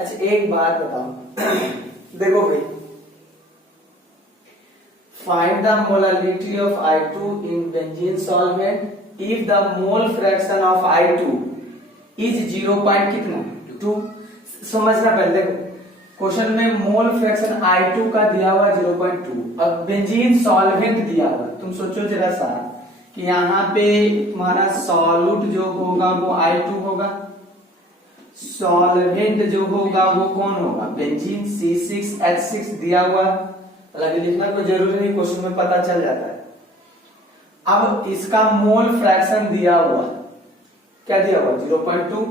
अच्छा एक बात बताओ देखो भाई, find the molality of I2 in benzene solvent if the mole fraction of I2 is 0 point कितना 2। समझना पहले, देखो क्वेश्चन में मोल फ्रैक्शन I2 का दिया हुआ 0.2 और बेंजीन सॉल्वेंट दिया हुआ। तुम सोचो जरा सा कि यहाँ पे तुम्हारा सॉल्यूट जो होगा वो I2 होगा, सॉल्वेंट जो होगा वो कौन होगा बेंजीन C6H6 दिया हुआ। हालांकि लिखना कोई जरूरी नहीं, क्वेश्चन में पता चल जाता है। अब इसका मोल फ्रैक्शन दिया हुआ, क्या दिया हुआ 0.2,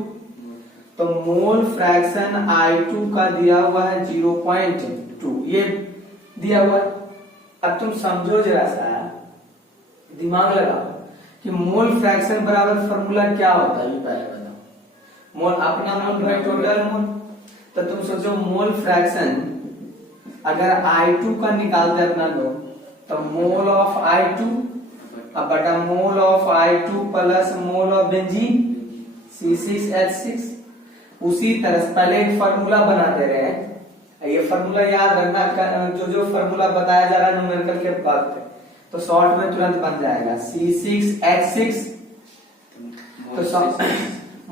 तो मोल फ्रैक्शन I2 का दिया हुआ है 0.2, ये दिया हुआ। अब तुम समझो जरा सा, दिमाग लगाओ कि मोल फ्रैक्शन बराबर फॉर्मूला क्या होता है, ये पहले बताओ। मोल अपना मोल बाय टोटल मोल, तो तुम सोचो मोल फ्रैक्शन अगर I2 का निकालते अपना लोग, तो मोल ऑफ I2 अब बटा मोल of I2 plus mole of benzene C6H6। उसी तरह से पहले एक फार्मूला बनाते रहे, ये फार्मूला याद रखना, जो फार्मूला बताया जा रहा है न्यूमेरिकल के बाद पे, तो शॉर्ट में तुरंत बन जाएगा C6H6, तो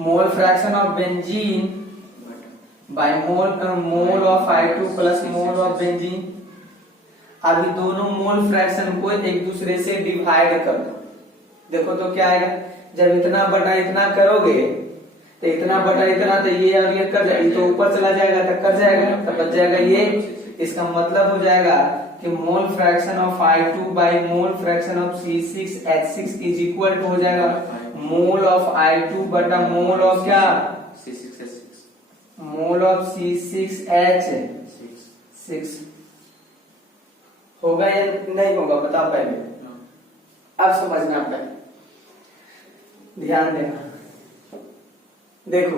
mole fraction of benzene bye mole of I2 plus mole of benzene. अभी दोनों मोल फ्रैक्शन को एक दूसरे से डिवाइड कर दो, देखो तो क्या आएगा। जब इतना बटा इतना करोगे तो इतना बटा इतना, तो ये अब ये कर जाएगा, तो ऊपर चला जाएगा तो कर जाएगा, तो बच जाएगा ये। इसका मतलब हो जाएगा कि mole fraction of I2 by mole fraction of C6H6 is equal to हो जाएगा मोल ऑफ I2 बटा मोल ऑफ क्या C6H6, मोल ऑफ C6H6 होगा या नहीं होगा बताओ पहले। अब समझना पहले, ध्यान देना। देखो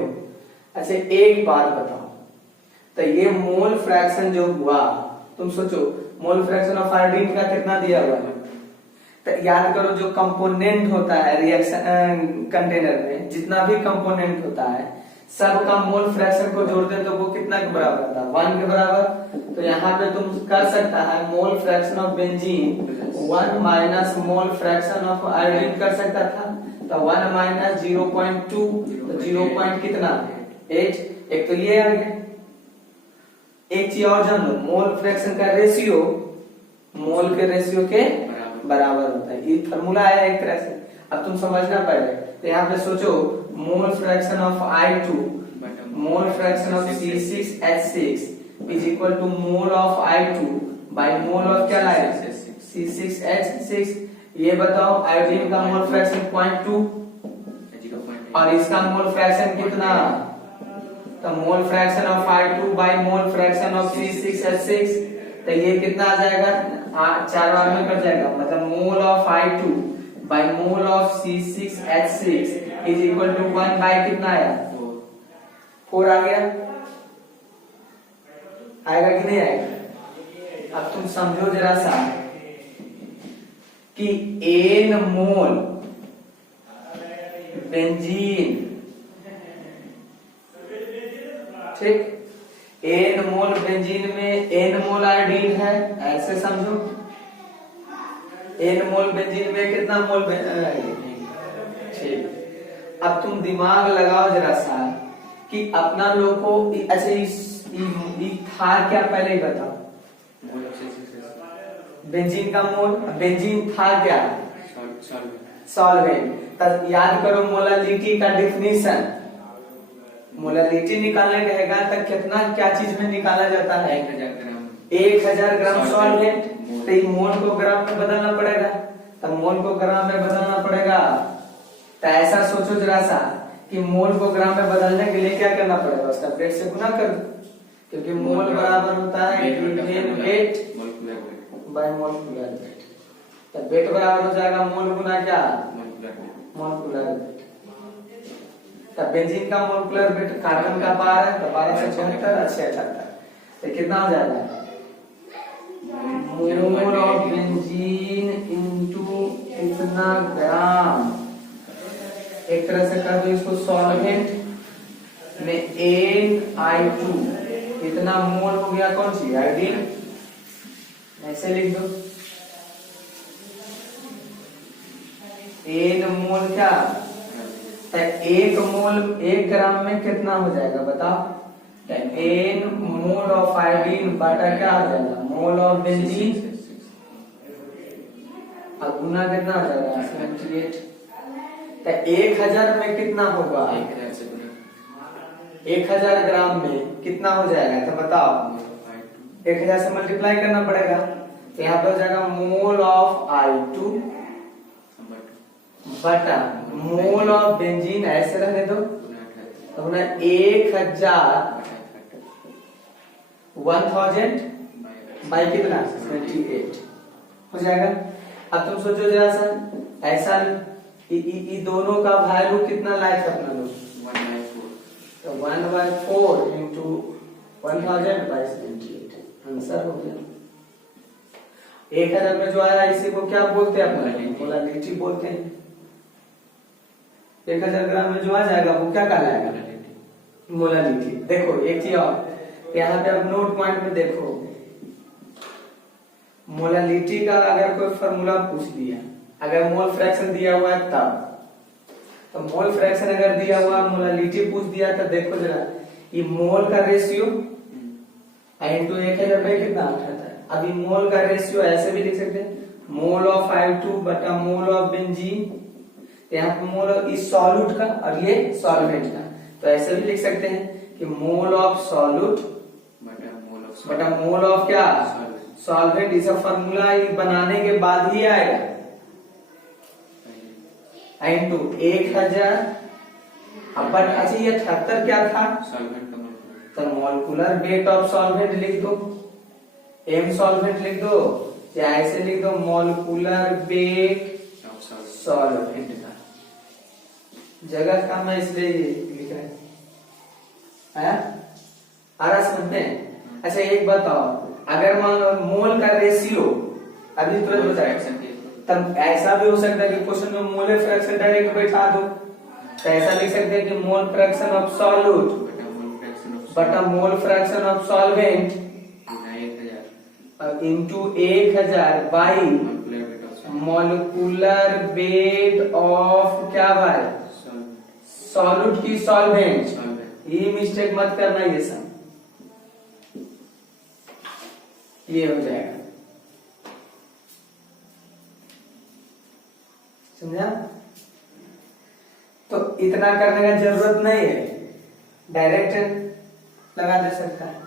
अच्छा एक बात बताओ, तो ये मोल फ्रैक्शन जो हुआ, तुम सोचो मोल फ्रैक्शन ऑफ आयोडीन का कितना दिया हुआ है, तो याद करो जो कंपोनेंट होता है रिएक्शन कंटेनर में, जितना भी कंपोनेंट होता है सबका मोल फ्रैक्शन को जोड़ते हैं तो वो कितना के बराबर आता है 1 के बराबर। तो यहाँ पे तुम कर सकता है मोल fraction of benzene 1 minus mole fraction of iodine कर सकता था, तो 1 माइनस 0.2, तो 0 पॉइंट कितना 8। एक तो ये आ गया। एक चीज और जान लो, मोल फ्रैक्शन का रेशियो मोल के रेशियो के बराबर होता है, ये फार्मूला है एक तरह से। अब तुम समझना पहले, तो यहाँ पे सोचो mole fraction of I2 mole fraction of C6H6 is equal to mole of I2 by mole of क्या लाया C6H6। ये बताओ आयोडीन का मोल फ्रैक्शन 0.2 और इसका मोल फ्रैक्शन कितना, तो mole fraction of I2 by mole fraction of C6H6, तो ये कितना आ जाएगा 4 बार में कट जाएगा, मतलब mole of I2 by mole of C6H6 is equal to 1 by कितना आया 4 आ गया। आएगा कि नहीं आएगा। अब तुम समझो जरा सा कि n मोल बेंजीन, ठीक, n मोल बेंजीन में n मोल आयोडीन है, ऐसे समझो। n मोल बेंजीन में कितना मोल ठीक। अब तुम दिमाग लगाओ जरा सा कि अपना लोग को अच्छा था क्या पहले ही बताओ। बेंजीन का मोल, बेंजीन था क्या सॉल्वेंट, तब याद करो मोलालिटी का डिफिनीशन। मोलालिटी निकालने रहेगा तो कितना क्या चीज में निकाला जाता है 1000 ग्राम सॉल्वेंट, तो ये मोल को ग्राम में बदलना पड़ेगा, तो मोल को ग्राम में बदलना पड़ेगा। तो ऐसा सोचो जरा सा कि मोल को ग्राम में बदलने के लिए क्या करना पड़ेगा, उसका वेट से गुना कर दो, क्योंकि मोल बराबर होता है वेट बाय मोलकुलर वेट। तो वेट बराबर हो जाएगा मोल गुना क्या मोलकुलर वेट। तो बेंजीन का मोलकुलर वेट कार्बन का 12 है, तो 12 से 76 अच्छे 78, तो कितना हो जाएगा मोल ऑफ बेंजीन इनटू इतना ग्राम। एक तरह से कर दो इसको सॉल्वेंट में n I2 इतना मोल हो गया कौन सी आयोडीन, ऐसे लिख दो एन मोल क्या, तो एक मोल 1 ग्राम में कितना हो जाएगा बताओ, एन मोल ऑफ आयोडीन बटा क्या आ जाएगा मोल ऑफ बेंजीन, अब गुना कितना आ जाएगा 78, तो 1000 में कितना होगा 1000 ग्राम में कितना हो जाएगा, तो बताओ 1000 से मल्टीप्लाई करना पड़ेगा, तो यहाँ पे हो जाएगा मोल ऑफ I2 बटा मोल ऑफ बेंजीन, ऐसे रहने दो, तो होना 1000 बाई कितना 28 हो जाएगा। अब तुम सोचो जरा सा, ऐसा दोनों का वैल्यू कितना लाए थे अपना लोग, 1/4 इंटू 1000 बाई 78, आंसर हो गया। 1000 में जो आया इसी को क्या बोलते हैं अपना मोलालिटी बोलते हैं। 1000 ग्राम में जो आ जाएगा वो क्या कहलाएगा मोलालिटी। देखो एक चीज और, यहाँ पे अब नोट पॉइंट में देखो, मोलालिटी का अगर कोई फॉर्मूला पूछ दिया, अगर मोल फ्रैक्शन दिया हुआ है तब, तो मोल फ्रैक्शन अगर दिया हुआ मोलालिटी पूछ दिया तो देखो जरा, ये मोल का रेशियो इंटू 1000 में कितना आता है। अभी मोल का रेशियो ऐसे भी लिख सकते हैं, मोल ऑफ I2 बटा मोल ऑफ बेंजीन, यहाँ पे मोल इस सॉल्यूट का और ये सॉल्वेंट का, तो ऐसे भी लिख सकते हैं कि मोल ऑफ सॉल्यूट बटा मोल ऑफ क्या सॉल्वेंट। इसका फॉर्मूला बनाने के बाद ही आएगा, इंटू 1000 अब अच्छा ये 78 क्या था तो मोलकुलर वेट ऑफ सॉल्वेंट लिख दो, एम सॉल्वेंट लिख दो या ऐसे लिख दो मोलकुलर वेट सॉल्वेंट का, जगह का मैं इसलिए लिख रहा है आया आ रहा समझ में। अच्छा एक बताओ, अगर मान लो मोल का रेशियो अभी तुरंत हो जाएगा, तब ऐसा भी हो सकता है कि क्वेश्चन में मोल फ्रैक्शन डायरेक्ट बैठा दो, तो ऐसा लिख सकते हैं कि मोल फ्रैक्शन ऑफ सॉल्यूट बटा मोल fraction of solvent into 1000 by molecular weight of क्या भाई सॉल्यूट की सॉल्वेंट। ये मिस्टेक मत करना, ये सब ये हो जाएगा, समझा। तो इतना करने का जरूरत नहीं है, डायरेक्ट लगा दे सकता है।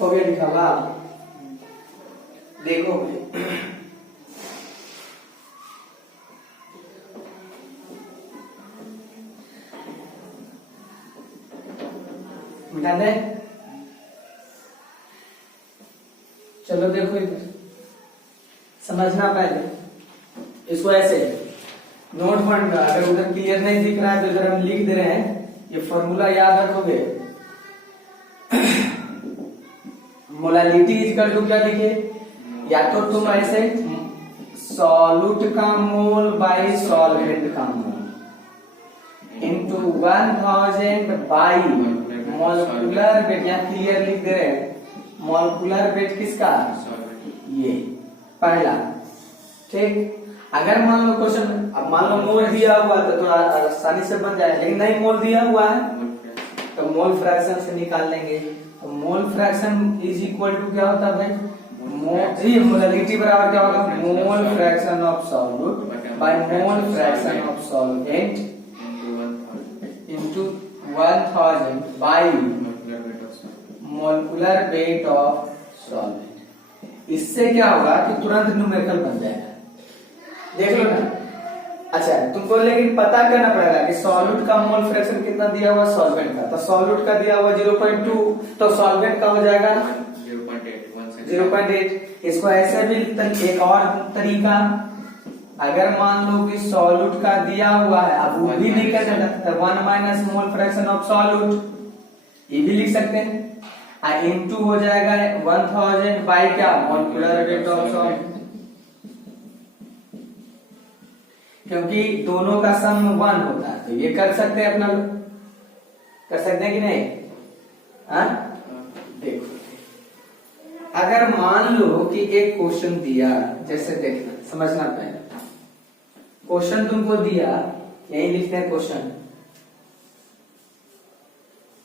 हो गया लिखा हुआ, देखो मिटा दे। चलो देखो इधर समझना पहले इसको, ऐसे नोट पॉइंट का अगर उधर क्लियर नहीं दिख रहा है तो इधर हम लिख दे रहे हैं, ये फॉर्मूला याद रखोगे। मोलालिटी इक्वल टू क्या लिखे, या तो तुम ऐसे सॉल्यूट का मोल बाई सॉल्वेंट का mole into 1000 by molecular weight, यहाँ क्लियर लिख दे रहे हैं मोलिकुलर वेट किसका, ये पहला। ठीक, अगर मान लो क्वेश्चन अब मान लो मोल दिया हुआ तो थोड़ा आसानी से बन जाए, लेकिन नहीं मोल दिया हुआ है तो मोल फ्रैक्शन से निकाल लेंगे। तो mole fraction is equal to क्या होता है भाई, ये मोलालिटी बराबर क्या होगा, mole fraction of solute by mole fraction of solvent into 1000 by molecular weight of solvent. इससे क्या होगा कि तुरंत न्यूमेरिकल बन जाएगा, देख लो ना। अच्छा तुमको लेकिन पता करना पड़ेगा कि सॉल्यूट का मोल फ्रैक्शन कितना दिया हुआ सॉल्वेंट का, तो सॉल्यूट का दिया हुआ 0.2, तो सॉल्वेंट का हो जाएगा 0.8। इसको ऐसे भी एक और तरीका, अगर मान लो कि सॉल्यूट का दिया हुआ है, अब वो भी नहीं कर सकता, 1 minus mole fraction of solute, ये भी लिख सकते हैं। इनटू हो जाएगा 1000 बाय क्या, मोलकुलर वेट ऑफ सॉल्वेंट, क्योंकि दोनों का सम 1 होता है, तो ये कर सकते हैं अपना, कर सकते हैं कि नहीं। हाँ देखो, अगर मान लो कि एक क्वेश्चन दिया, जैसे देखना समझना पहले, क्वेश्चन तुमको दिया, यही लिखते हैं क्वेश्चन,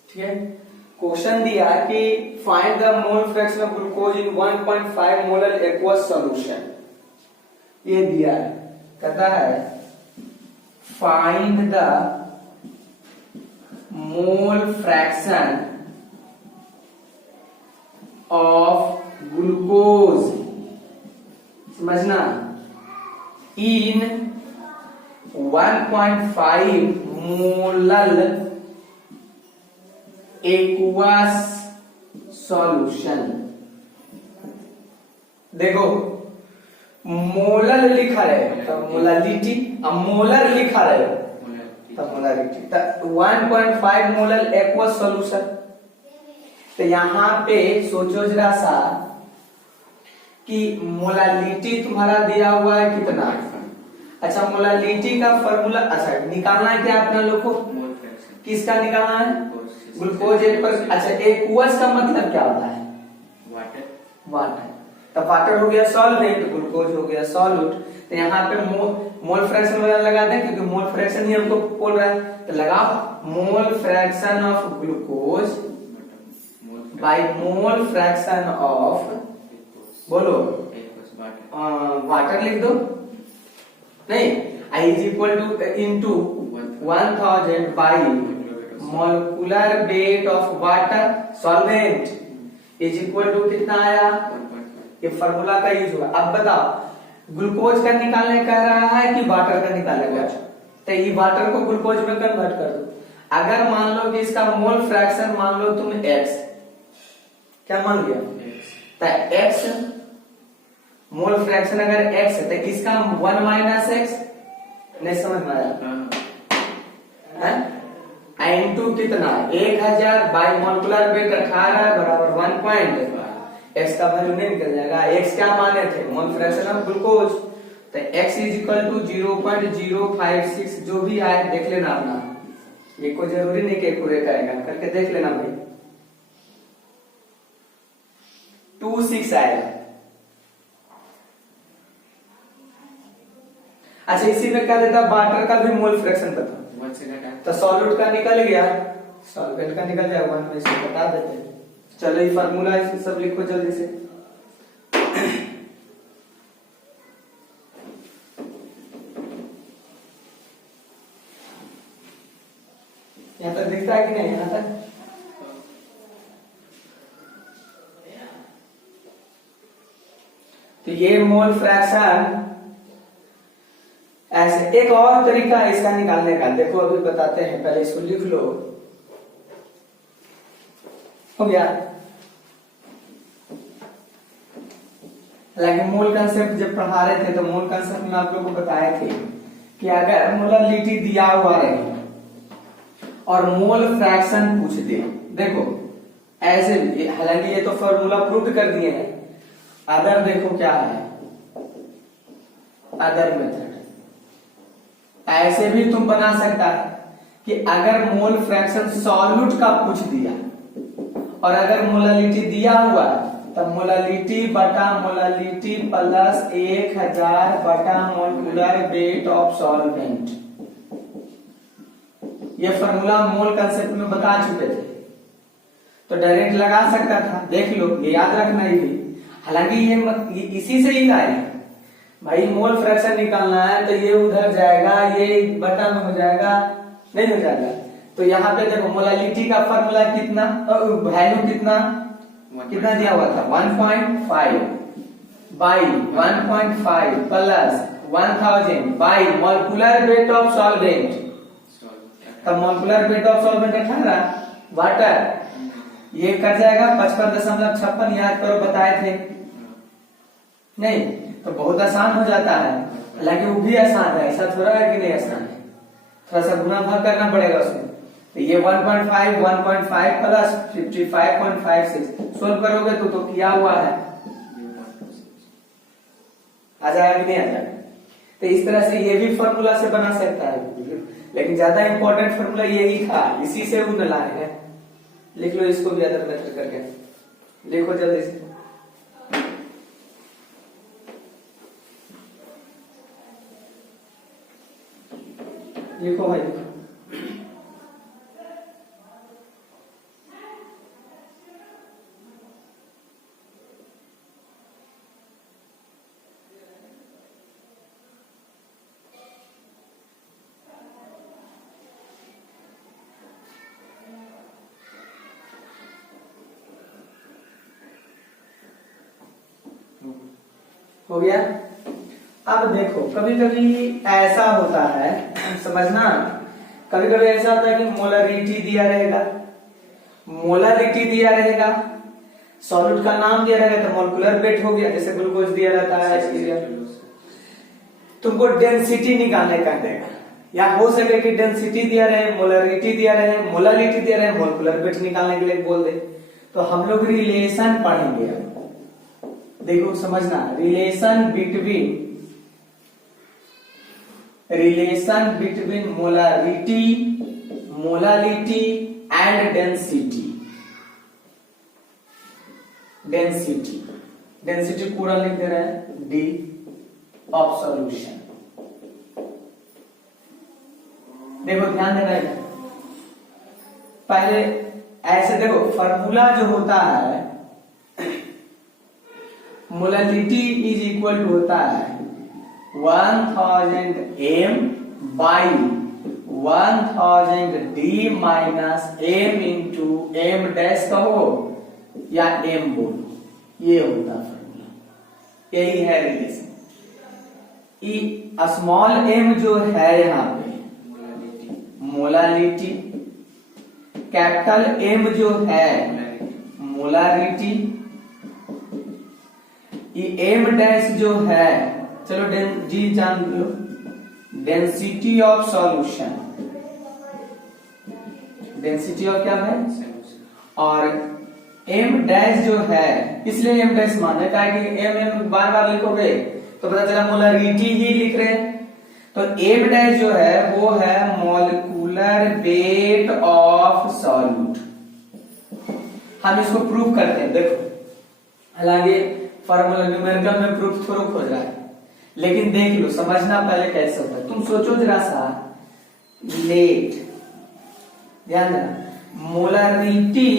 ठीक है। क्वेश्चन दिया कि find the mole fraction of glucose in 1.5 molar aqueous solution, ये दिया है, कहता है find the mole fraction of glucose, समझना, इन 1.5 मोलर एक्वस सॉल्यूशन। देखो मोलर लिखा है तो मोलालिटी, अब मोलर लिखा है तो मोलालिटी, तो 1.5 मोलर एक्वस सॉल्यूशन। तो यहां पे सोचो जरा सा कि मोलालिटी तुम्हारा दिया हुआ है कितना। अच्छा मोलालिटी का फॉर्मूला, अच्छा निकालना है क्या अपना लोग को, किसका निकालना है, ग्लूकोज एक पर। अच्छा एक्वस का मतलब क्या होता है, वाटर, वाटर, तो वाटर हो गया सॉल्वेंट, ग्लूकोज हो गया सॉल्यूट। तो यहाँ पे मोल फ्रैक्शन वगैरह लगा दें, क्योंकि मोल फ्रैक्शन ही हमको बोल रहा है, तो लगाओ मोल fraction of glucose bye mole fraction of, बोलो वाटर लिख दो, नहीं, I is equal to into 1000 by molecular weight of water solvent is equal to कितना आया, ये फार्मूला का यूज हुआ। अब बताओ ग्लूकोज का निकालने कह रहा है कि वाटर का निकालेगा, तो ये वाटर को ग्लूकोज में कन्वर्ट कर दो। अगर मान लो कि इसका मोल फ्रैक्शन मान लो तुम x, क्या मान लिया, तो x मोल फ्रैक्शन अगर x है तो इसका 1 माइनस एक्स, नहीं समझ में आया, इंटू कितना 1000 बाई मोलकुलर वेट 18 बराबर 1. x का वैल्यू नहीं निकल जाएगा, x क्या माने थे, मोल फ्रैक्शन ऑफ ग्लूकोज, तो x इज इक्वल टू 0.056, जो भी आए देख लेना अपना, ये कोई जरूरी नहीं कि पूरे करेगा, करके देख लेना भाई, 26 आएगा। अच्छा इसी में क्या देता, वाटर का भी मोल फ्रैक्शन बता, तो सॉल्यूट का निकल गया, सॉल्वेंट का निकल जाएगा, 1 में से बता देते हैं। चलो ये फार्मूला सब लिखो जल्दी से। यहां तक दिखता है कि नहीं, यहां तक तो ये मोल फ्रैक्शन ऐसे। एक और तरीका है इसका निकालने का, देखो अभी बताते हैं, पहले इसको लिख लो, हो गया। हालांकि मोल कंसेप्ट जब पढ़ा रहे थे तो मोल कंसेप्ट में आप लोग को बताए थे कि अगर मोलालिटी दिया हुआ रहे और मोल फ्रैक्शन पूछ दे, देखो ऐसे, हालांकि ये तो फॉर्मूला प्रूव कर दिए हैं, अदर देखो क्या है, अदर मेथड ऐसे भी तुम बना सकता है कि अगर मोल फ्रैक्शन सॉल्यूट का पूछ दिया और अगर मोलालिटी दिया हुआ है, तब मोलालिटी बटा मोलालिटी प्लस 1000 बटा मोलकुलर वेट ऑफ सॉल्वेंट, ये फॉर्मूला मोल कंसेप्ट में बता चुके थे। तो डायरेक्ट लगा सकता था, देख लो, ये याद रखना ही। हालांकि ये इसी से ही आए भाई, मोल फ्रैक्शन निकालना है तो ये उधर जाएगा, ये बटन हो जाएगा, नहीं हो जाएगा। तो यहाँ पे देखो मोलालिटी का फॉर्मूला कितना, वैल्यू कितना कितना दिया हुआ था, 1.5 by 1.5 plus 1000 by molecular weight of solvent. तब molecular weight of solvent 18 water, ये कट जाएगा 55.56, याद करो बताए थे नहीं, तो बहुत आसान हो जाता है। हालांकि वो भी आसान है, ऐसा थोड़ा है कि नहीं आसान है, थोड़ा सा गुना भाग करना पड़ेगा उसमें। तो ये 1.5 प्लस 55.56 सोल्व करोगे तो किया हुआ है, आ जाएगा कि नहीं आ जाएगा। तो इस तरह से ये भी फॉर्मूला से बना सकता है, लेकिन ज्यादा इंपॉर्टेंट फॉर्मूला यही था, इसी से वो लाए हैं। लिख लो इसको भी अदर मेथड करके, लिखो जल्दी से। लिखो भाई, लिखो। हो गया। अब देखो कभी कभी ऐसा होता है, समझना, कभी कभी ऐसा होता है कि मोलरिटी दिया रहेगा, मोलरिटी दिया रहेगा, सॉल्यूट का नाम दिया रहेगा, तो मॉलिक्यूलर वेट हो गया, जैसे ग्लूकोज दिया रहता है, तुमको डेंसिटी निकालने का देगा, या हो सके कि डेंसिटी दिया रहे, मोलरिटी दिया रहे, मोलालिटी दिया रहे, मॉलिक्यूलर वेट निकालने के लिए बोल दे। तो हम लोग रिलेशन पढ़ेंगे। देखो समझना, relation between molarity, molality and density. Density पूरा लिख दे रहे हैं, डी ऑफ सॉल्यूशन। देखो ध्यान देना है, पहले ऐसे देखो फॉर्मूला जो होता है, मोलालिटी इज इक्वल टू होता है 1000 m by 1000 d minus m into m dash कहो या m बोलो, ये होता है फॉर्मूला, यही है रिलेशन। स्मॉल m जो है यहाँ पे मोलालिटी, कैपिटल M जो है मोलारिटी, ये m डैश जो है, चलो जी जान लो, density of solution, density of क्या है, और m डैश जो है, इसलिए m डैश माने का है कि m बार बार लिखोगे तो पता चला मोलारिटी ही लिख रहे हैं। तो m डैश जो है वो है मॉलिक्यूलर वेट ऑफ सॉल्यूट। हम इसको प्रूव करते हैं, देखो, हालांकि फॉर्मूला न्यूमेरिकल में प्रूफ थोड़ा खोज रहा है, लेकिन देख लो, समझना पहले कैसे होता है। तुम सोचो जरा सा, लेट, ध्यान देना, मोलारिटी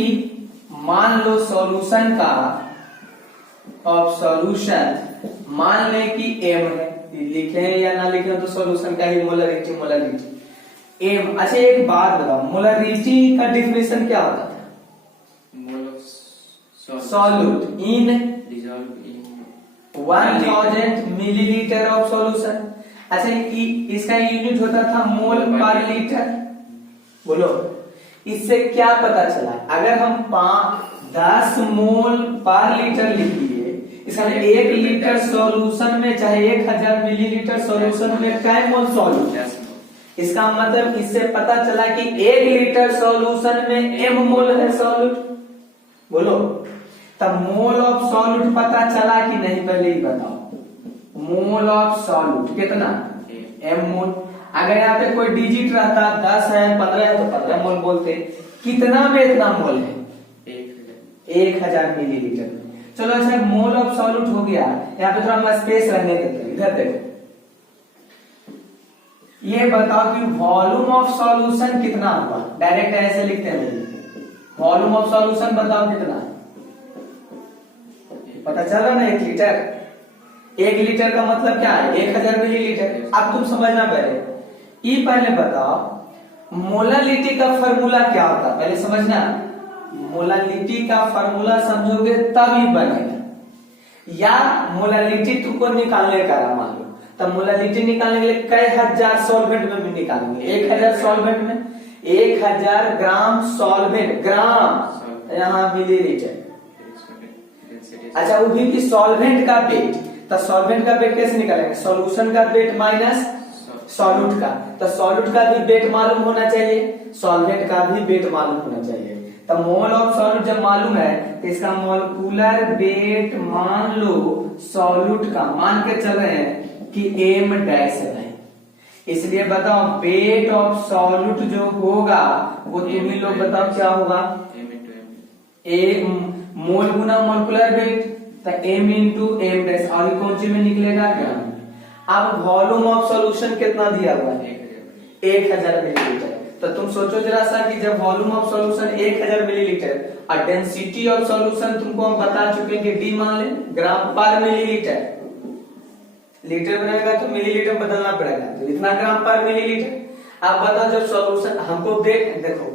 मान लो सॉल्यूशन का, ऑफ सॉल्यूशन मान ले कि m है, लिखे या ना लिखे तो सॉल्यूशन का ही मोलारिटी, मोलारिटी m। अच्छा एक बात बताओ, मोलारिटी का डिफिनेशन क्या होता था, solute in 1000 millilitre of solution. अच्छा इसका यूनिट होता था मोल पर लीटर। बोलो इससे क्या पता चला, अगर हम 10 मोल पर लीटर लिख लिए, इसका 1 लीटर सॉल्यूशन में चाहे 1000 मिलीलीटर सॉल्यूशन में क्या मोल सॉल्यूट, इसका मतलब इससे पता चला कि 1 लीटर सॉल्यूशन में m मोल है सॉल्यूट। बोलो तब मोल ऑफ सॉल्यूट पता चला कि नहीं, पहले ही बताओ। मोल ऑफ सॉल्यूट कितना, m मोल। अगर यहाँ पे कोई डिजिट रहता 10 है 15 है तो 15 मोल बोलते, कितना में इतना मोल है, 1000 मिलीलीटर में। चलो अच्छा मोल ऑफ सॉल्यूट हो गया, यहाँ पे थोड़ा हम स्पेस रहने देते हैं, इधर देखो, ये बताओ कि वॉल्यूम ऑफ सॉल्यूशन कितना हुआ, डायरेक्ट ऐसे लिखते हैं, वॉल्यूम ऑफ सॉल्यूशन बताओ कितना है, पता चल रहा ना 1 लीटर। 1 लीटर का मतलब क्या है 1000 मिलीलीटर। अब तुम समझना पहले बताओ मोलालिटी का फॉर्मूला क्या होता है, पहले समझना। मोलालिटी का फॉर्मूला समझोगे तभी बनेगा, या मोलालिटी तुमको निकालने का है मान लो, तब मोलालिटी निकालने के लिए कई हजार सॉल्वेंट में भी निकालेंगे। 1000 सॉल्वेंट में 1000 ग्राम सॉल्वेंट, ग्राम यहाँ मिलीलीटर। अच्छा वो भी सॉल्वेंट का वेट, तो सॉल्वेंट का वेट कैसे निकालेंगे, सॉल्यूशन का वेट माइनस सॉल्यूट का, तो सॉल्यूट का भी वेट मालूम होना चाहिए, सॉल्वेंट का भी वेट मालूम होना चाहिए। तो मोल ऑफ सॉल्यूट जब मालूम है तो इसका मोलकुलर वेट मान लो सॉल्यूट का, मान के चल रहे हैं कि m डैश है, इसलिए बताओ वेट ऑफ सॉल्यूट जो होगा वो तुम्ही लोग बताओ क्या होगा, ए मोल गुना मोलकुलर वेट, तो m इंटू m डैश, और कौन सी में निकलेगा ग्राम। अब वॉल्यूम ऑफ सॉल्यूशन कितना दिया हुआ है 1000 मिलीलीटर। तो तुम सोचो जरा सा कि जब वॉल्यूम ऑफ सॉल्यूशन 1000 मिलीलीटर और डेंसिटी ऑफ सॉल्यूशन तुमको हम बता चुके हैं कि डी मान ले ग्राम पर मिलीलीटर, लीटर बनेगा तो मिलीलीटर बदलना पड़ेगा, तो इतना ग्राम पर मिलीलीटर। अब बताओ जब सॉल्यूशन हमको वेट देखो,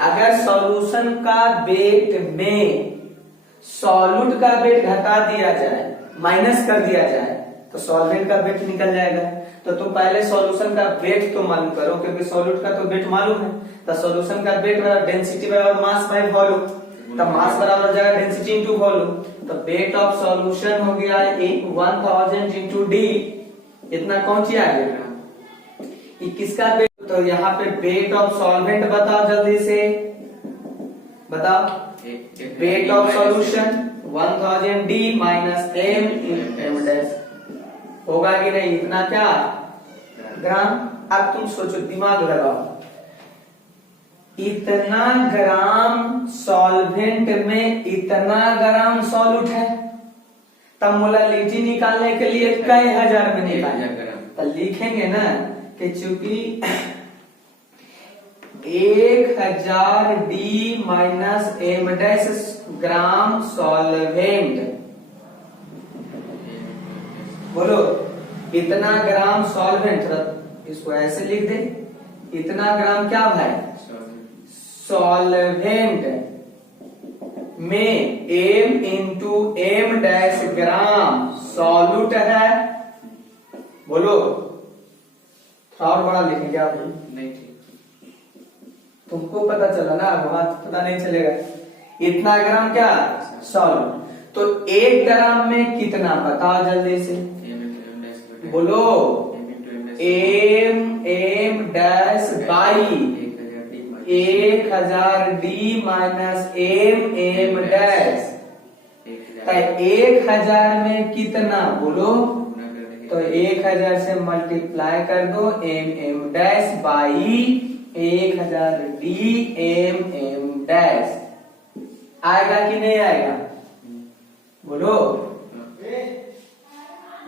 अगर सॉल्यूशन का वेट में सॉल्यूट का वेट घटा दिया जाए, माइनस कर दिया जाए, तो सॉल्वेंट का वेट निकल जाएगा। तो तुम पहले सॉल्यूशन का वेट तो मालूम करो, क्योंकि सॉल्यूट का तो वेट मालूम है। तो सॉल्यूशन का वेट बराबर डेंसिटी बराबर मास बाय वॉल्यूम, तो मास बराबर हो जाएगा डेंसिटी इंटू वॉल्यूम। तो वेट ऑफ सॉल्यूशन हो गया 1000 इंटू डी, इतना कौन सी आ गया, ये किसका वेट। तो यहाँ पे वेट ऑफ सॉल्वेंट बताओ जल्दी से, बताओ weight of solution 1000 D minus m dash होगा कि नहीं, इतना क्या ग्राम। अब तुम सोचो दिमाग लगाओ, इतना ग्राम सॉल्वेंट में इतना ग्राम सॉल्यूट है, तब मोलालिटी निकालने के लिए कई हजार में निकालना, तो लिखेंगे ना कि चूंकि 1000 डी माइनस m डैश ग्राम सॉल्वेंट, बोलो इतना ग्राम सॉल्वेंट, इसको ऐसे लिख दे, इतना ग्राम क्या भाई सॉल्वेंट में m इंटू m डैश ग्राम सॉल्यूट है, बोलो थोड़ा और बड़ा लिखेंगे आप नहीं, तुमको पता चला ना, वहां पता नहीं चलेगा। इतना ग्राम क्या सॉल्यूट, तो 1 ग्राम में कितना बताओ जल्दी से, बोलो m dash by 1000 D minus m dash, 1000 में कितना बोलो, तो 1000 से मल्टीप्लाई कर दो m dash by 1000 D m dash, आएगा कि नहीं आएगा बोलो,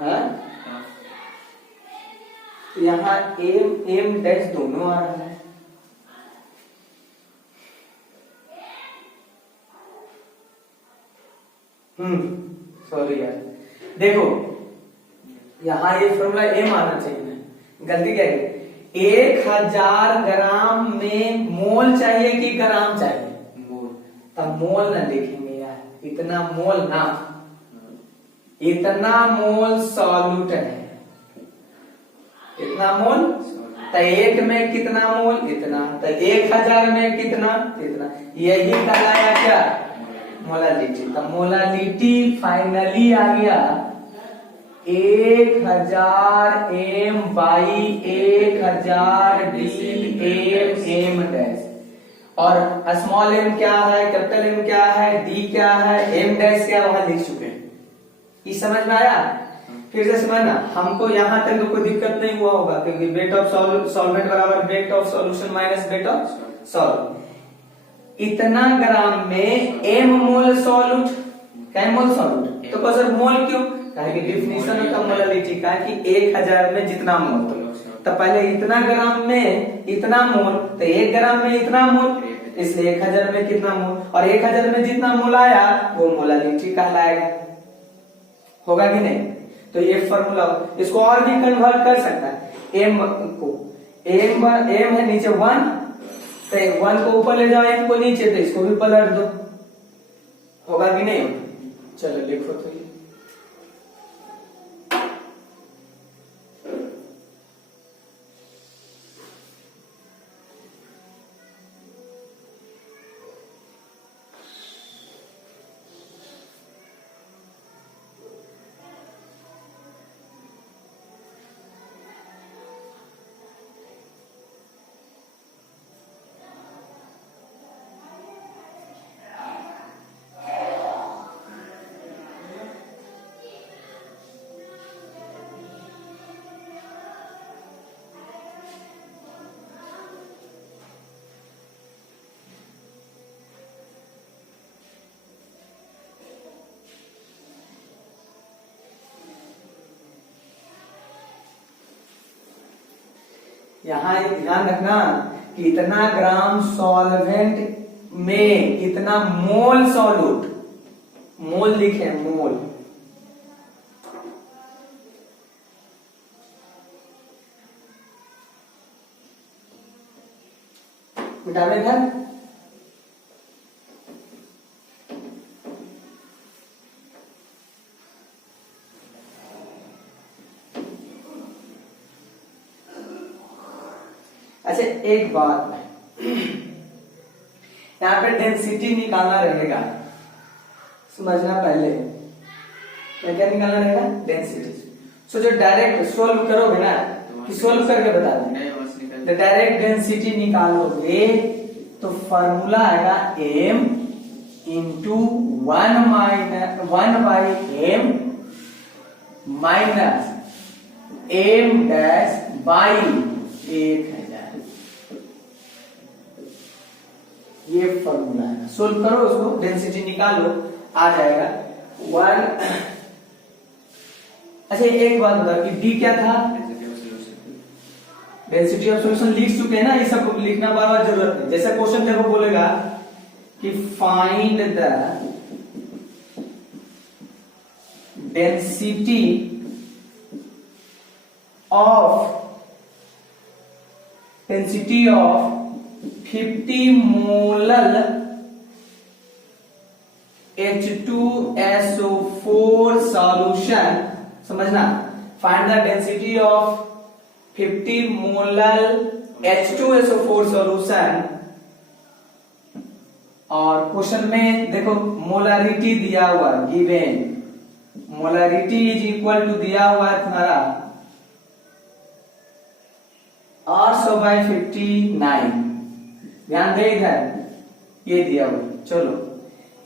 हाँ यहाँ m डैश दोनों आ रहा है, सॉरी यार, देखो यहाँ ये फॉर्मूला m आना चाहिए ना, गलती क्या है, 1000 ग्राम में मोल चाहिए कि ग्राम चाहिए, मोल, तब मोल ना लिखेंगे यार, इतना मोल ना, इतना मोल सॉल्यूट है, इतना मोल, तो 1 में कितना मोल इतना, तो 1000 में कितना इतना, यही कहलाया क्या मोलालिटी। तो मोलालिटी फाइनली आ गया 1000 m by 1000 D m dash, और स्मॉल m क्या है, कैपिटल M क्या है, d क्या है, m डैश क्या वहां लिख चुके हैं, ये समझ में आया। फिर से समझना, हमको यहाँ तक तो कोई दिक्कत नहीं हुआ होगा, क्योंकि वेट ऑफ सॉल्वेंट बराबर weight of solution minus weight of solvent. इतना ग्राम में m मोल सॉल्यूट, क्या मोल सॉल्यूट, तो सर मोल क्यों, कहे डिफिनेशन होता मोलालिटी का कि 1000 में जितना मोल, तो पहले इतना ग्राम में इतना मोल, तो 1 ग्राम में इतना मोल, इसलिए 1000 में कितना मोल, और 1000 में जितना मोल आया वो मोलारिटी कहलाएगा। होगा कि नहीं? तो ये फॉर्मूला, इसको और भी कन्वर्ट कर सकता है। एम को एम है नीचे 1, तो 1 को ऊपर ले जाओ, एम को नीचे, तो इसको भी पलट दो। होगा कि नहीं? चलो लिखो तो ये यहाँ एक ध्यान रखना कि इतना ग्राम सॉल्वेंट में कितना मोल सॉल्यूट, मोल लिखे मोल, मिटावे घर। अच्छा एक बात यहाँ पे डेंसिटी निकालना रहेगा, समझना पहले क्या क्या निकालना रहेगा, डेंसिटी। सो जो डायरेक्ट सोल्व करोगे ना, कि सोल्व करके बता दें, तो डायरेक्ट डेंसिटी निकालोगे तो फॉर्मूला आएगा m into 1/m minus m dash by 1000। ये फॉर्मूला है, सोल्व करो उसको, डेंसिटी निकालो, आ जाएगा 1। अच्छा एक बात बता कि डी क्या था, डेंसिटी ऑफ सॉल्यूशन लिख चुके हैं ना, ये सब लिखना बार बार जरूरत नहीं। जैसे क्वेश्चन देखो बोलेगा कि find the density of 50 molal H2SO4 solution. समझना, find the density of 50 molal H2SO4 solution. और क्वेश्चन में देखो मोलारिटी दिया हुआ, given molarity is equal to दिया हुआ है तुम्हारा 800/59। ध्यान दे इधर, ये दिया हुआ। चलो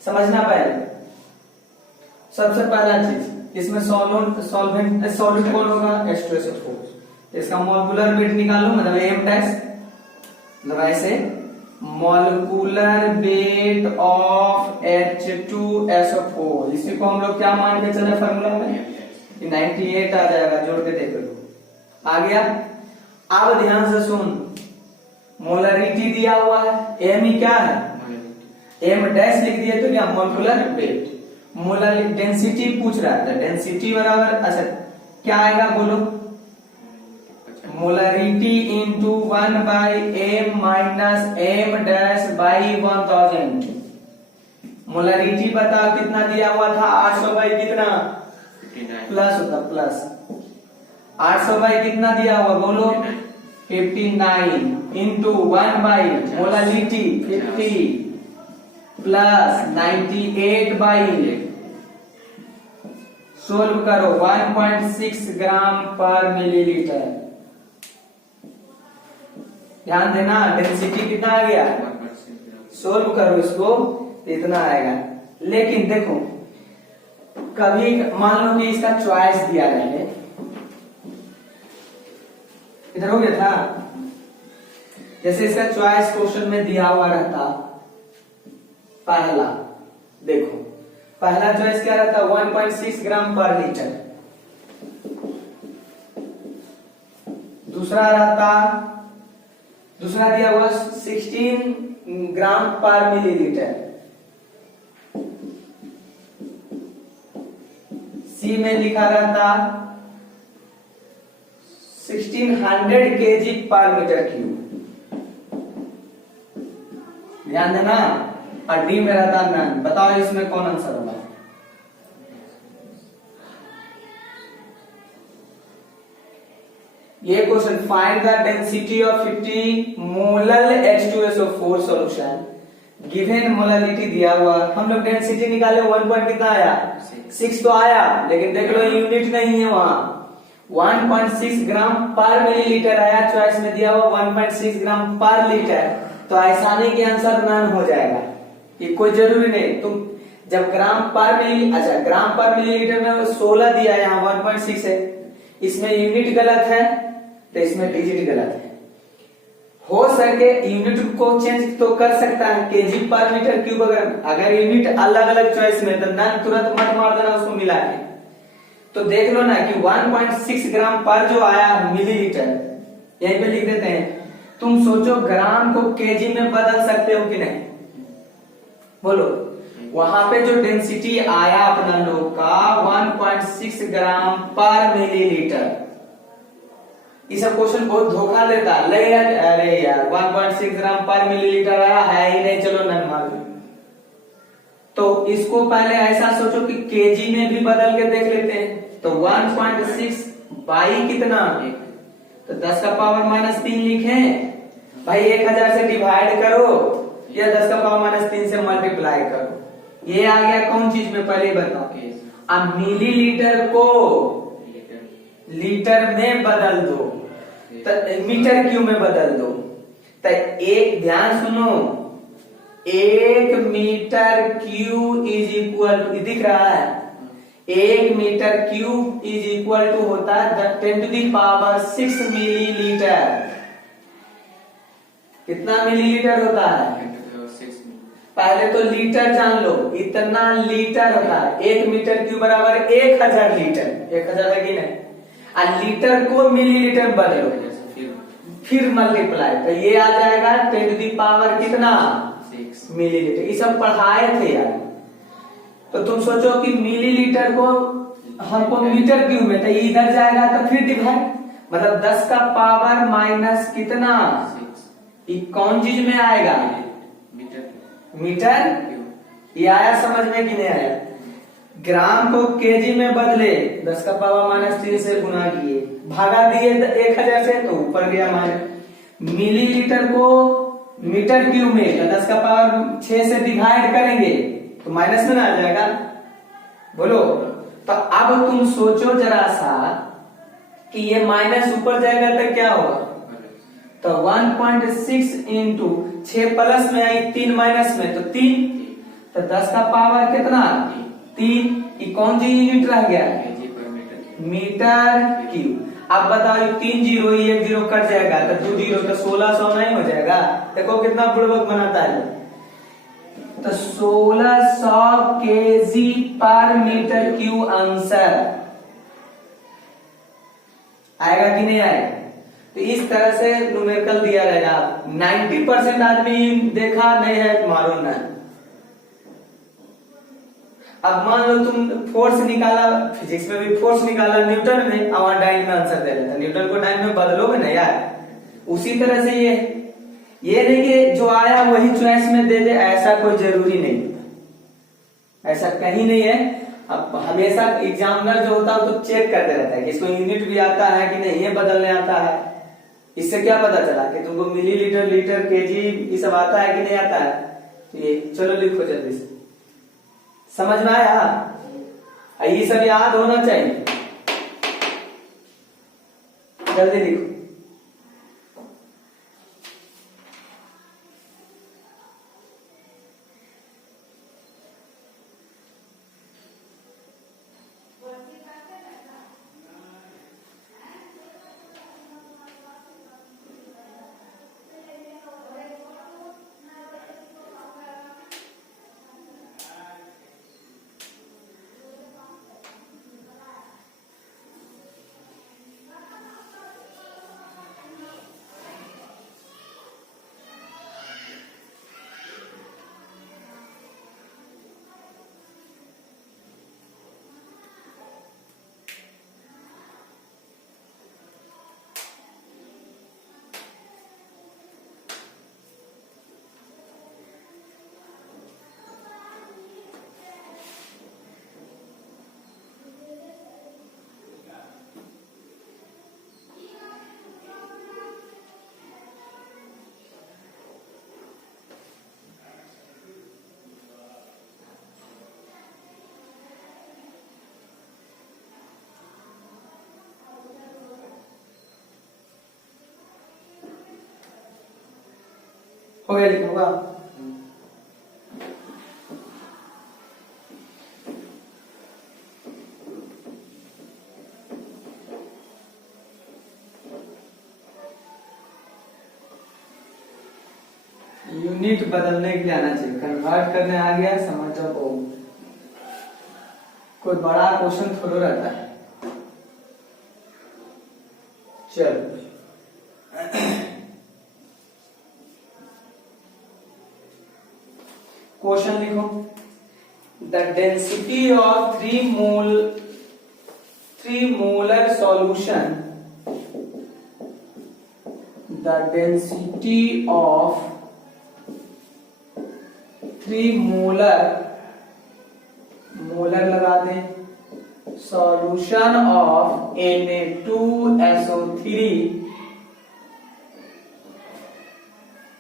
समझना पहले, सबसे पहला चीज इसमें सॉल्वेंट कौन होगा, H2SO4। इसका मॉलिक्यूलर वेट निकालो, मतलब m डैश, मतलब ऐसे मॉलिक्यूलर वेट ऑफ H2SO4, इसी को हम लोग क्या मान के चले फॉर्मूला में, 98 आ जाएगा, जोड़ के देख लो आ गया। अब ध्यान से सुन, मोलरिटी दिया हुआ है, एम ही क्या है, एम डैश लिख दिया तो क्या, मॉलिक्यूलर वेट। मोलर डेंसिटी पूछ रहा था, डेंसिटी बराबर, अच्छा क्या आएगा बोलो, molarity into 1/m minus m dash by 1000। Molarity बताओ कितना दिया हुआ था, 800 बाई कितना, प्लस होता प्लस 800 बाई कितना दिया हुआ बोलो, 59 इंटू 1 मोलरिटी 50 प्लस 98 सोल्व करो 1.6 ग्राम पर मिलीलीटर। ध्यान देना, डेंसिटी कितना आ गया, सोल्व करो इसको तो इतना आएगा। लेकिन देखो कभी मान लो कि इसका चॉइस दिया रहे, इधर हो गया था, जैसे इसका चॉइस क्वेश्चन में दिया हुआ रहता, पहला देखो पहला चॉइस क्या रहता, 1.6 ग्राम पर लीटर। दूसरा रहता, दूसरा दिया हुआ 16 ग्राम पर मिलीलीटर, सी में लिखा रहता 1600 केजी पर मीटर क्यूब, ध्यान देना। और डी में रहता नन। बताओ इसमें कौन आंसर होगा? ये question, find the density of 50 molal H2SO4 solution given molarity दिया हुआ। हम लोग डेंसिटी निकाले 1 पॉइंट कितना आया? 6 तो आया, लेकिन देख लो यूनिट नहीं है वहां। 1.6 ग्राम पर मिलीलीटर आया, चॉइस में दिया हुआ 1.6 ग्राम पर लीटर, तो ऐसा नहीं कि आंसर नन हो जाएगा। ये कोई जरूरी नहीं। तुम जब ग्राम पर मिली, अच्छा ग्राम पर मिलीलीटर में 16 दिया है, यहाँ 1.6 है, इसमें यूनिट गलत है तो इसमें डिजिट गलत है। हो सके यूनिट को चेंज तो कर सकता है, केजी पर मीटर क्यूब, अगर यूनिट अलग अलग चॉइस में, तो नन तुरंत मत मार देना उसको मिला के। तो देख लो ना कि 1.6 ग्राम पर जो आया मिलीलीटर, यहीं पे लिख देते हैं। तुम सोचो ग्राम को केजी में बदल सकते हो कि नहीं? बोलो। वहां पे जो डेंसिटी आया अपना लोग का 1.6 ग्राम पर मिलीलीटर, ये सब क्वेश्चन बहुत धोखा देता है। अरे यार 1.6 ग्राम पर मिलीलीटर आया है ही नहीं, चलो नन मार लो। तो इसको पहले ऐसा सोचो कि केजी में भी बदल के देख लेते हैं। तो 1.6 बाई कितना? तो 10 का पावर -3 लिखे भाई, 1000 से डिवाइड करो या 10 का पावर -3 से मल्टीप्लाई करो। ये आ गया कौन चीज में? पहले बताओ। अब मिलीलीटर को लीटर में बदल दो, तो मीटर क्यूब में बदल दो। तो एक ध्यान सुनो, 1 metre cube is equal to, दिख रहा है, 1 metre cube is equal to होता है 10⁻6 मिलीलीटर। कितना मिलीलीटर होता है? पहले तो लीटर जान लो, इतना लीटर होता है। 1 मीटर क्यूब बराबर 1000 लीटर, 1000 है कि नहीं? और लीटर को मिलीलीटर बदलो, फिर मल्टीप्लाई, तो ये आ जाएगा 10⁻ कितना? 6 मिलीलीटर। ये सब पढ़ाए थे यार। तो तुम सोचो कि मिलीलीटर को हमको मीटर क्यूब में, तो इधर जाएगा तो फिर डिवाइड, मतलब 10 का पावर माइनस कितना? 6। कौन चीज में आएगा? मीटर। ये आया समझ में कि नहीं आया? ग्राम को केजी में बदले, 10 का पावर -3 से गुना किए, भागा दिए 1000 से, तो ऊपर गया माइनस। मिलीलीटर को मीटर क्यूब में, तो 10 का पावर 6 से डिवाइड करेंगे तो माइनस में ना आ जाएगा। बोलो। तो अब तुम सोचो जरा सा कि ये माइनस ऊपर जाएगा तो क्या होगा? तो 1.6 इंटू 6 प्लस में आई, 3 माइनस में, तो 3, तो 10 का पावर कितना? 3। ये कौन सी यूनिट रह गया? Metre cube. अब बताओ 3 जीरो, 1 जीरो कट जाएगा, तो 2 जीरो, तो 1600 नहीं हो जाएगा? देखो कितना बुड़बक बनाता है। तो 1600 केजी पर मीटर क्यूब आंसर आएगा कि नहीं आएगा? तो इस तरह से न्यूमेरिकल दिया रहेगा। 90% आदमी देखा नहीं है, मारो ना। अब मान लो तुम फोर्स निकाला, फिजिक्स में भी फोर्स निकाला न्यूटन में, और डाइन में आंसर दे देता। न्यूटन को डाइन में बदलोगे ना यार। उसी तरह से ये नहीं कि जो आया वही चॉइस में दे दे, ऐसा कोई जरूरी नहीं, ऐसा कहीं नहीं है। अब हमेशा एग्जामिनर जो होता है तो चेक करते रहता है कि इसको यूनिट भी आता है कि नहीं, ये बदलने आता है। इससे क्या पता चला कि तुमको मिलीलीटर, लीटर, केजी ये सब आता है कि नहीं आता है? ये चलो लिखो जल्दी से। समझ में आया? ये सब याद होना चाहिए, जल्दी लिखो। हो गया, लिखा होगा। यूनिट बदलने के लिए आना चाहिए, कन्वर्ट करने आ गया, समझ जाओ। कोई बड़ा क्वेश्चन थोड़ा रहता है। चलो क्वेश्चन लिखो। The density of 3 molar solution, the density of 3 molar लगा दें solution of Na2SO3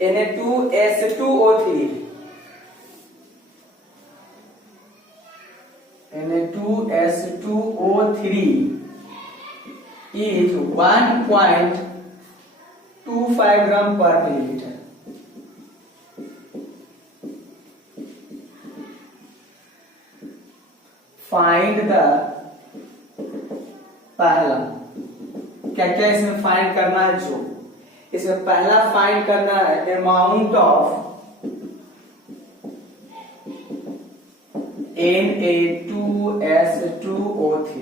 Na2S2O3 Na2S2O3 is 1.25 gram per milliliter. Find the, पहला क्या क्या इसमें फाइंड करना है, जो इसमें पहला फाइंड करना है अमाउंट ऑफ Na2S2O3।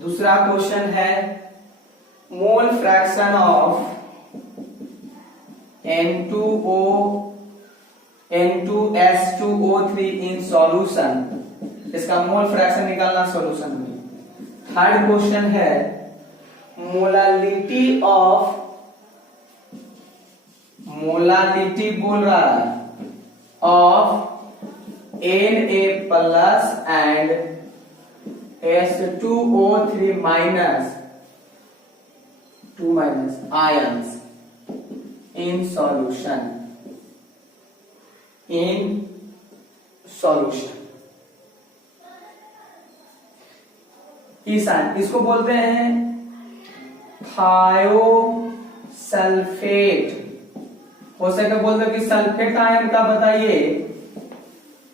दूसरा क्वेश्चन है मोल fraction of N2S2O3 in solution, इसका मोल फ्रैक्शन निकालना सॉल्यूशन में। थर्ड क्वेश्चन है मोलालिटी बोल रहा है of Na plus and S2O3 minus 2 minus ions in solution, इसको बोलते हैं थायोसल्फेट। हो सके बोलते कि सल्फेट आयन का बताइए,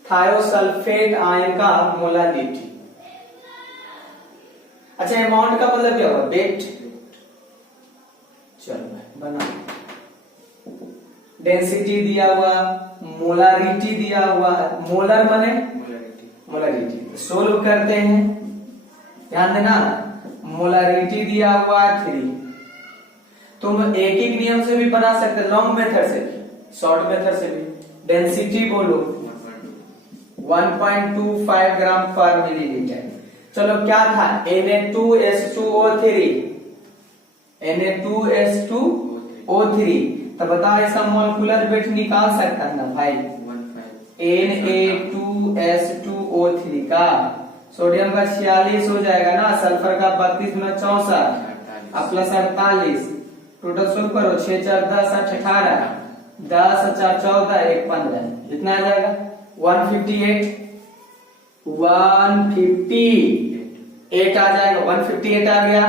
थायोसल्फेट आयन का मोलालिटी। अच्छा अमाउंट का मतलब क्या होगा, वेट। चलो बना, डेंसिटी दिया हुआ, मोलारिटी दिया हुआ, मोलर माने मोलारिटी। सोल्व करते हैं, ध्यान देना, मोलारिटी दिया हुआ 3। तुम एक एक नियम से भी बना सकते, लॉन्ग मेथड से भी, शॉर्ट मेथड से भी। डेंसिटी बोलो 1.25 ग्राम पर मिलीलीटर। चलो क्या था, Na2S2O3 तो बताओ इसका मोलिकुलर वेट निकाल सकता है ना भाई, Na2S2O3 का सोडियम का 46 हो जाएगा ना, सल्फर का 32 में 64 प्लस 48, टोटल सोल्व करो, 6 4 10 8 18, 10 4 14 1 15, इतना आ जाएगा 158 आ जाएगा, 158 आ गया।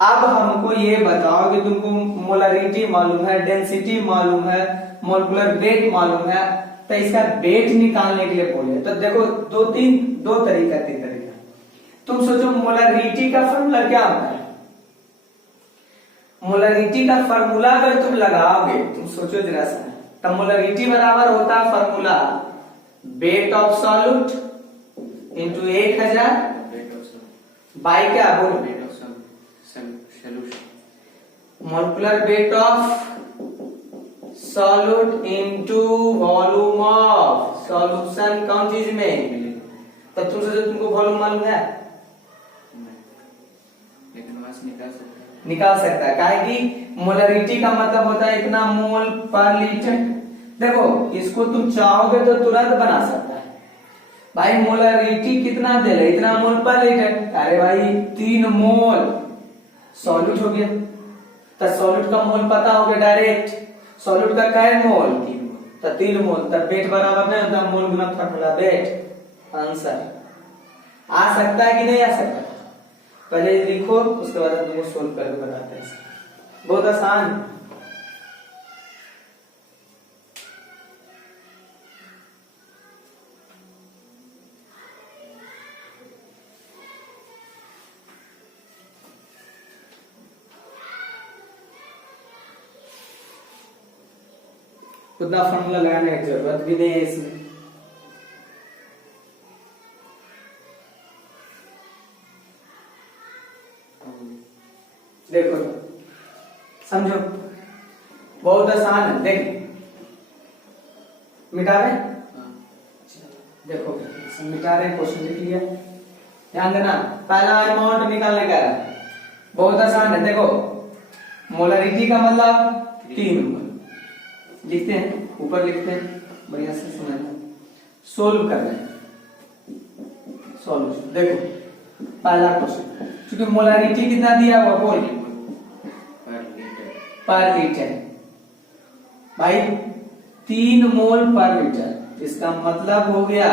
अब हमको ये बताओ कि तुमको मोलरिटी मालूम है, डेंसिटी मालूम है, मोलिकुलर वेट मालूम है, तो इसका वेट निकालने के लिए बोले तो देखो दो तरीका, 3 तरीका। तुम सोचो मोलरिटी का फॉर्मूला क्या होता है, मोलरिटी का फॉर्मूला अगर तुम लगाओगे, तुम सोचो जरा सा, तो मोलरिटी बराबर होता है formula weight of solute into 1000 by क्या बोलो, molecular weight of solute into volume of solution, कौन चीज में, तब तुम सोचो तुमको वॉल्यूम मालूम है, लेकिन मास निकाल सकता है, काहे कि मोलरिटी का मतलब होता है इतना मोल पर लीटर। देखो इसको तुम चाहोगे तो तुरंत बना सकता है भाई, मोलरिटी कितना दे रहे, इतना मोल पर लीटर, अरे भाई 3 मोल सॉल्यूट हो गया, तो सॉल्यूट का मोल पता हो गया डायरेक्ट, सॉल्यूट का क्या मोल, 3 मोल, तब वेट बराबर नहीं होता मोल गुना फॉर्मूला वेट, आंसर आ सकता है कि नहीं आ सकता, पहले लिखो उसके बाद हम तुमको सोल्व करके बताते हैं, बहुत आसान। उतना फॉर्मूला लगाने की जरूरत भी नहीं है इसमें। देखो समझो, बहुत आसान है। देख मिटा रहे, देखो मिटा रहे, क्वेश्चन लिख लिया। ध्यान देना, पहला अमाउंट निकालने का है, बहुत आसान है। देखो मोलरिटी का मतलब 3 मोल लिखते हैं, ऊपर लिखते हैं, बढ़िया से सुना, सोल्व कर रहे हैं। सॉल्यूशन देखो पहला क्वेश्चन, क्योंकि मोलरिटी कितना दिया हुआ, बोल पर लीटर भाई, 3 मोल पर लीटर। इसका मतलब हो गया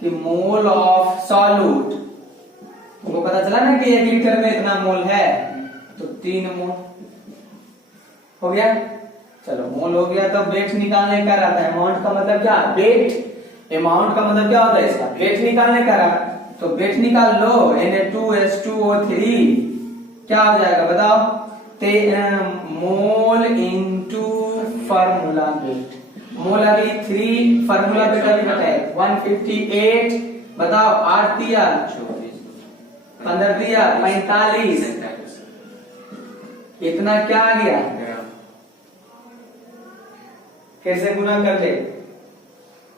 कि मोल ऑफ सॉल्यूट, तुमको पता चला ना कि 1 लीटर में इतना मोल है, तो 3 मोल हो गया। चलो मोल हो गया, तो वेट निकालने का रहता है। अमाउंट का मतलब क्या, वेट। अमाउंट का मतलब क्या होता है इसका, वेट निकालने का रहा, तो वेट निकाल लो। Na2H2O3 क्या हो जाएगा बताओ, मोल इंटू फार्मूला वेट। मोल अभी 3, फार्मूला वेट अभी है 158। बताओ 8 दिया 15 दिया 45, इतना क्या आ गया, कैसे गुना कर ले,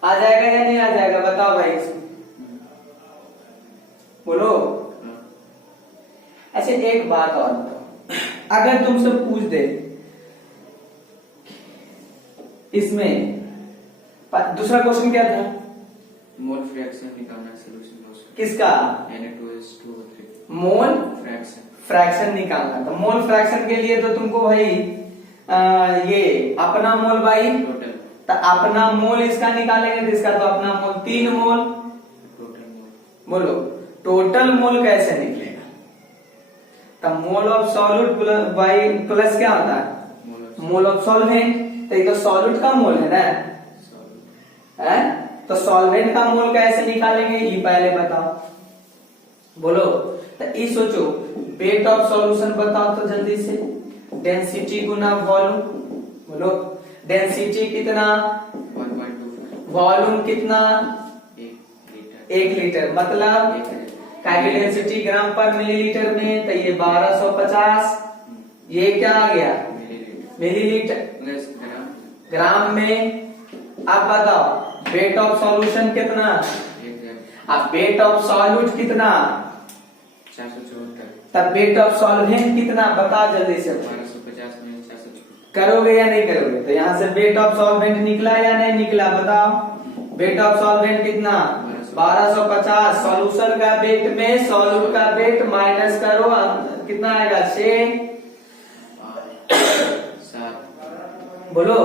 आ जाएगा या नहीं आ जाएगा बताओ भाई, बोलो। अच्छा एक बात और बताओ, अगर तुमसे पूछ दे इसमें, दूसरा क्वेश्चन क्या था, मोल फ्रैक्शन निकालना, सॉल्यूशन किसका, Na2H2O3 मोल फ्रैक्शन, फ्रैक्शन निकालना। तो मोल फ्रैक्शन के लिए तो तुमको भाई ये अपना मोल भाई, टोटल, तो अपना मोल इसका निकालेंगे, तो इसका तो अपना मोल 3 मोल। टोटल मोल, बोलो टोटल मोल कैसे निकलेगा, तो mole of solute by plus क्या होता है, मोल ऑफ सॉल्वेंट। तो ये तो सॉल्यूट का मोल है ना, है? तो सॉल्वेंट का मोल कैसे निकालेंगे ये पहले बताओ, बोलो। तो ये सोचो, वेट ऑफ सॉल्यूशन बताओ तो जल्दी से, डेंसिटी गुना वॉल्यूम, बोलो डेंसिटी कितना, 1.25, वॉल्यूम कितना, 1 लीटर, मतलब काकी डेंसिटी ग्राम पर मिलीलीटर में, तो ये 1250, ये क्या आ गया मिलीलीटर प्लस ग्राम में। अब बताओ वेट ऑफ सॉल्यूशन कितना, अब वेट ऑफ सॉल्यूट कितना, 474, तब वेट ऑफ सॉल्वेंट कितना बताओ जल्दी से, 1250 में 474 करोगे या नहीं करोगे, तो यहाँ से वेट ऑफ सॉल्वेंट निकला या नहीं निकला बताओ। वेट ऑफ सॉल्वेंट कितना 1250, सॉल्यूशन का वेट में सॉल्यूट का वेट माइनस करो, कितना आएगा 6, 7, बोलो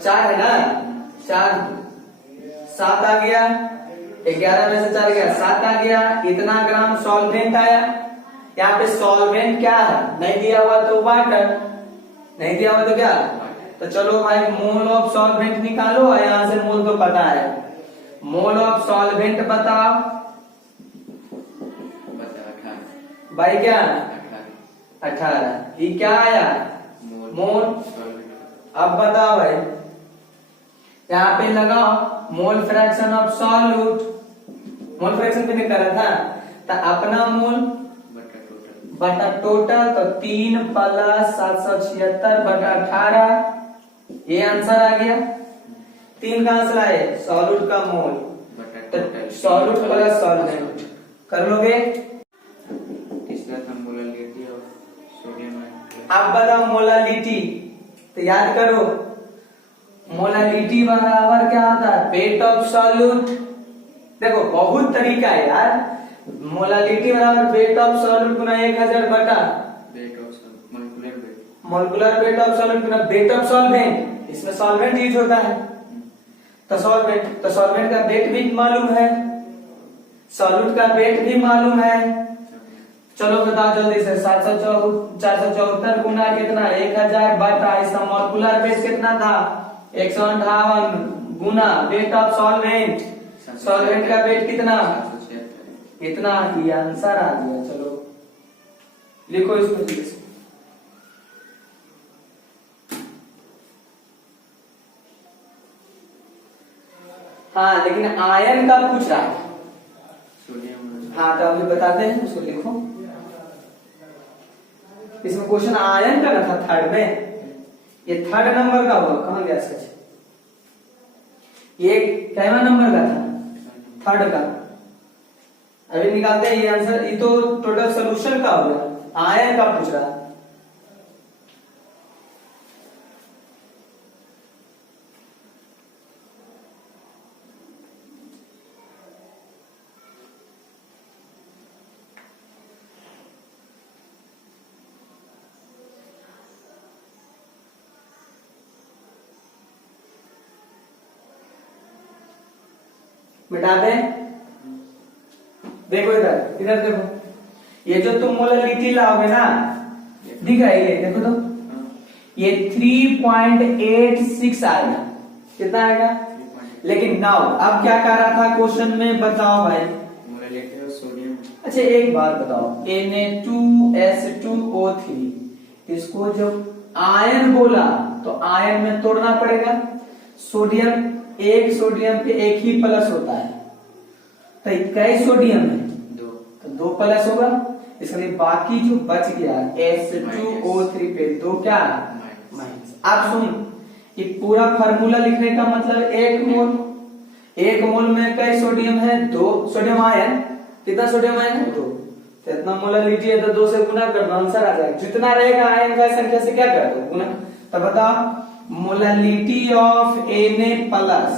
4 है ना, 4 7 आ गया, 11 में से 4 गया 7 आ गया, इतना ग्राम सॉल्वेंट आया। यहाँ पे सॉल्वेंट क्या है, नहीं दिया हुआ तो वाटर, नहीं दिया हुआ तो क्या, तो चलो भाई मोल ऑफ सॉल्वेंट निकालो, और यहाँ से मोल तो पता है, मोल ऑफ सॉल्वेंट बताओ भाई, क्या 18, ये क्या आया मोल। अब बताओ भाई, यहाँ पे लगाओ मोल fraction of solute, mole fraction पे करा था, तो अपना मोल बटा टोटल, तो 3 प्लस 776 बटा 18, ये आंसर आ गया। 3 का आंसर आए, सॉल्यूट का मोल, तो सॉल्यूट प्लस सॉल्वेंट कर लोगे। तीसरा था मोलालिटी ऑफ सोडियम। अब बताओ मोलालिटी, तो याद करो मोलालिटी बराबर क्या होता है, वेट ऑफ सॉल्यूट। देखो बहुत तरीका है यार, मोलालिटी बराबर वेट ऑफ सॉल्यूट गुना 1000 बटा weight of molecular weight, molecular weight of solute Guna wait of solvent, इसमें सॉल्वेंट यूज होता है, तो सॉल्वेंट का वेट भी मालूम है, सॉल्यूट का वेट भी मालूम है। चलो बताओ जल्दी से, 474 गुना कितना 1000 बटा, इसका मॉलिक्यूलर वेट कितना था 158 गुना वेट ऑफ सॉल्वेंट, सॉल्वेंट का वेट कितना, इतना, ये आंसर आ गया। चलो लिखो इसको जल्दी से, हाँ लेकिन आयन का पूछ रहा है। सोडियम। हाँ तो अभी बताते हैं, उसको लिखो। इसमें क्वेश्चन आयन का ना था थर्ड में, ये थर्ड नंबर का होगा। कहाँ गया सच, ये कैवा नंबर का था? थर्ड का। अभी निकालते हैं ये आंसर। ये तो टोटल सोल्यूशन का होगा, आयन का पूछ रहा है। मिटा दे। देखो इधर, इधर देखो, ये जो तुम मोलरिटी लाओगे ना, दिख रहा है ये, देखो तो ये 3.86 आएगा। कितना आएगा? लेकिन नाउ अब क्या कह रहा था क्वेश्चन में, बताओ भाई। Molarity of sodium. अच्छा एक बात बताओ, Na2S2O3, इसको जब आयन बोला तो आयन में तोड़ना पड़ेगा। सोडियम, एक सोडियम पे एक ही प्लस होता है, तो कई सोडियम है? दो। तो 2 प्लस होगा। इसलिए बाकी जो बच गया S2O3 पे 2 क्या? माइनस। अब सुन, ये पूरा फार्मूला लिखने का मतलब 1 मोल, 1 मोल में कई सोडियम है? 2 सोडियम आयन। कितना सोडियम आयन है? 2। तो इतना मोलरिटी है तो 2 से गुना कर दो, आंसर आ जाएगा। जितना रहेगा आयन का संख्या से क्या कर दो, गुना। तो बताओ molarity of Na plus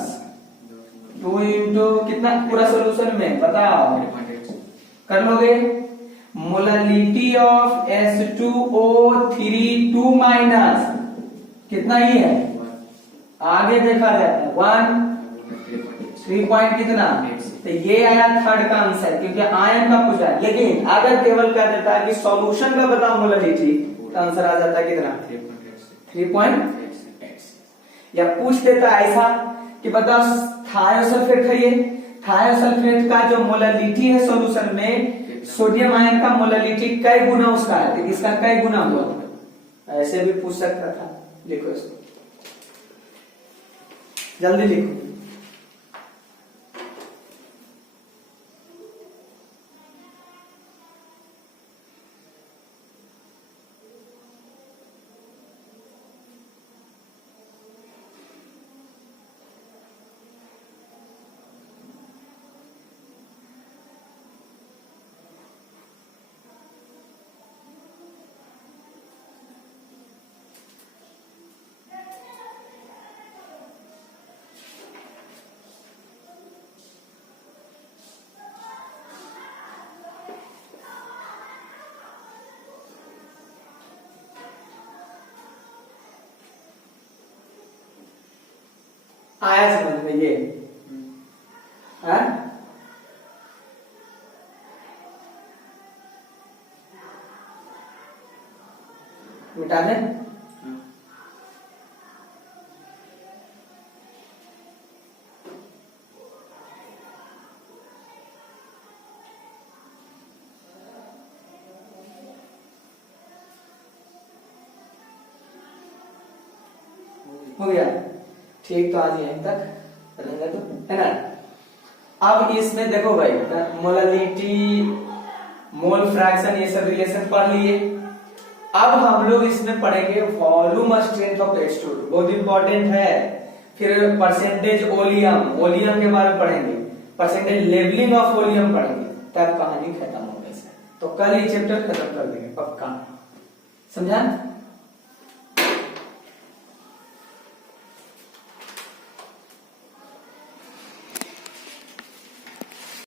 2 into कितना पूरा सोल्यूशन में, बताओ कर लोगे। मोलरिटी ऑफ S2O3 2 माइनस कितना ही है, आगे देखा जाता है 1 3 पॉइंट कितना, तो ये आया थर्ड का आंसर, क्योंकि आयन का पूछा है। लेकिन अगर केवल क्या देता है कि सॉल्यूशन का बताओ मोलरिटी, तो आंसर आ जाता है कितना, 3.8। या पूछ देता है ऐसा कि बताओ थायोसल्फेट है, ये थायोसल्फेट का जो मोलरिटी है सॉल्यूशन में, सोडियम आयन का मोलरिटी कई गुना उसका है, तो इसका कई गुना हुआ, ऐसे भी पूछ सकता था। लिखो इसको, जल्दी लिखो। आया समझ में ये? हाँ? मिटा दे। हो गया ठीक, तो आज यहीं तक रहेंगे तो, है ना। अब इसमें देखो भाई, मोलरिटी, मोल फ्रैक्शन, ये सब रिलेशन पढ़ लिए। अब हम लोग इसमें पढ़ेंगे वॉल्यूम स्ट्रेंथ ऑफ H2, बहुत इंपॉर्टेंट है। फिर परसेंटेज ओलियम, ओलियम के बारे में पढ़ेंगे, परसेंटेज लेवलिंग ऑफ ओलियम पढ़ेंगे, तब कहानी खत्म हो गई। तो कल ये चैप्टर खत्म कर देंगे पक्का, समझा।